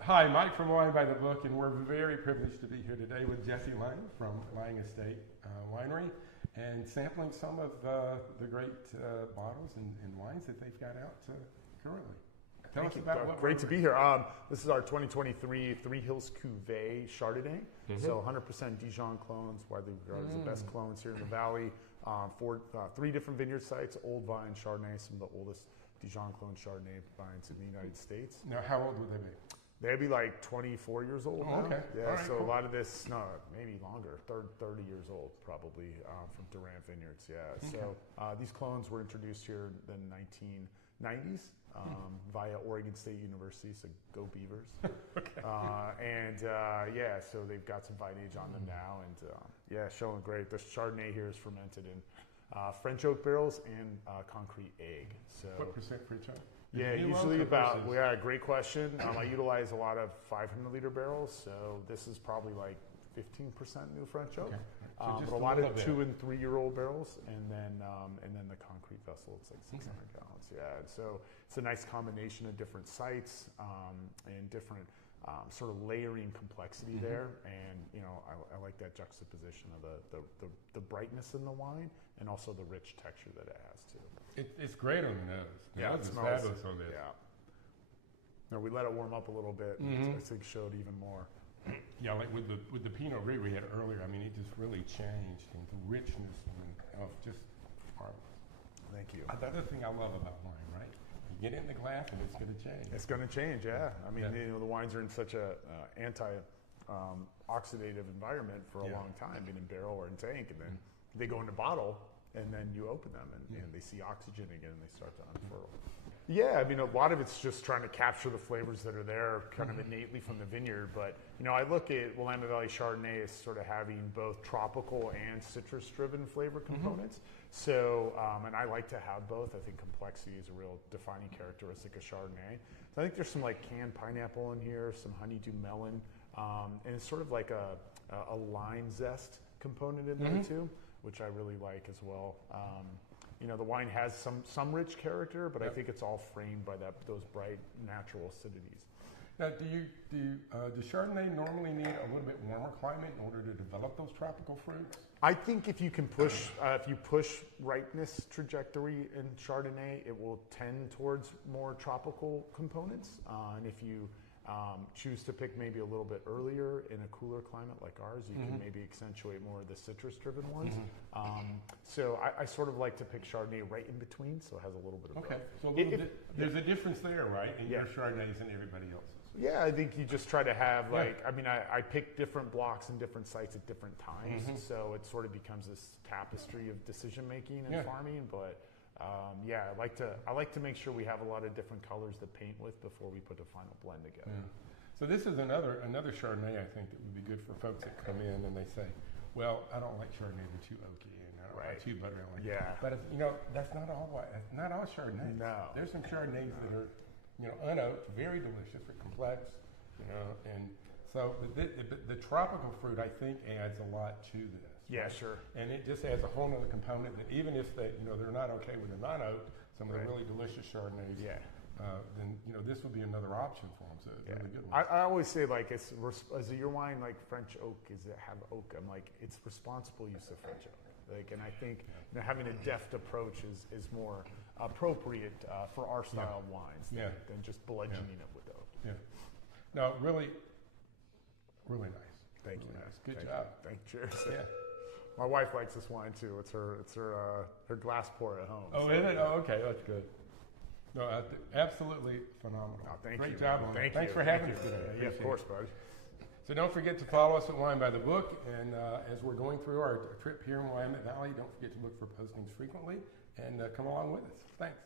Hi, Mike from Wine by the Book, and we're very privileged to be here today with Jesse Lange from Lange Estate Winery and sampling some of the great bottles and wines that they've got out currently. Tell us about what Great to be here. This is our 2023 Three Hills Cuvée Chardonnay. So 100% Dijon clones, widely regarded as the best clones here in the valley. Three different vineyard sites, Old Vine Chardonnay, some of the oldest Dijon clone Chardonnay vines in the United States. Now, how old would they be? They'd be like 24 years old now. Okay. Yeah, right, so cool. a lot of this, no, maybe longer, 30 years old probably from Durant Vineyards, yeah. Okay. So these clones were introduced here in the 1990s via Oregon State University, so go Beavers. Okay. Yeah, so they've got some vine age on them now, and yeah, showing great. The Chardonnay here is fermented in French oak barrels and concrete egg. So What percent French oak? yeah, usually about, yeah, great question. I utilize a lot of 500 liter barrels, so this is probably like 15% new French oak. Okay. But a lot of 2 and 3 year old barrels, and then the concrete vessel, it's like 600 gallons. Yeah, and so it's a nice combination of different sites and different sort of layering complexity there, and you know I like that juxtaposition of the brightness in the wine and also the rich texture that it has too. It's great on the nose. Yeah, it's it smells fabulous on this. Yeah. No, we let it warm up a little bit, and I think showed even more. Yeah, like with the Pinot Gris we had earlier, I mean, it just really changed into richness of just marvelous. Thank you. The other thing I love about wine, right? You get it in the glass and it's going to change. It's going to change, yeah. I mean, Yeah. you know, the wines are in such a anti-oxidative environment for a long time, being in barrel or in tank, and then they go in the bottle, and then you open them, and they see oxygen again, and they start to unfurl. Yeah, I mean, a lot of it's just trying to capture the flavors that are there kind of innately from the vineyard. But, you know, I look at Willamette Valley Chardonnay as sort of having both tropical and citrus-driven flavor components. So, and I like to have both. I think complexity is a real defining characteristic of Chardonnay. So I think there's some like canned pineapple in here, some honeydew melon, and it's sort of like a lime zest component in there too, which I really like as well. You know, the wine has some rich character, but I think it's all framed by those bright natural acidities. Now, does Chardonnay normally need a little bit warmer climate in order to develop those tropical fruits? I think if you can push, if you push ripeness trajectory in Chardonnay, it will tend towards more tropical components. And if you choose to pick maybe a little bit earlier in a cooler climate like ours, you can maybe accentuate more of the citrus-driven ones. So I sort of like to pick Chardonnay right in between, so it has a little bit of both. So there's a difference there, right, in your Chardonnays and everybody else's? Yeah, I think you just try to have I mean, I pick different blocks and different sites at different times, so it sort of becomes this tapestry of decision making and farming. But yeah, I like to make sure we have a lot of different colors to paint with before we put the final blend together. So this is another Chardonnay I think that would be good for folks that come in and they say, well, I don't like Chardonnay, they're too oaky and I don't like too buttery. But it's, you know, that's not all Chardonnay. No. There's some Chardonnays that are, you know, unoaked, very delicious, but complex, you know, and so the tropical fruit I think adds a lot to this. Yeah, right? sure. And it just adds a whole other component that even if they, you know, they're not okay with the non-oaked, some of the really delicious Chardonnays, then, you know, this would be another option for them. So it's really good one. I always say, like, is your wine like French oak? Is it have oak? I'm like, it's responsible use of French oak. Like, and I think, you know, having a deft approach is more appropriate for our style of wines than just bludgeoning it with oak. Yeah. No, really, really nice. Thank you. Nice. Good job. Thank you. Cheers. Yeah. My wife likes this wine too. It's her glass pour at home. Oh, is it? Oh, okay. That's good. No, absolutely phenomenal. Oh, thank Great you. job on that. Thanks for having us today. Yeah, of course, bud. So don't forget to follow us at Wine by the Book. And as we're going through our trip here in Willamette Valley, don't forget to look for postings frequently and come along with us. Thanks.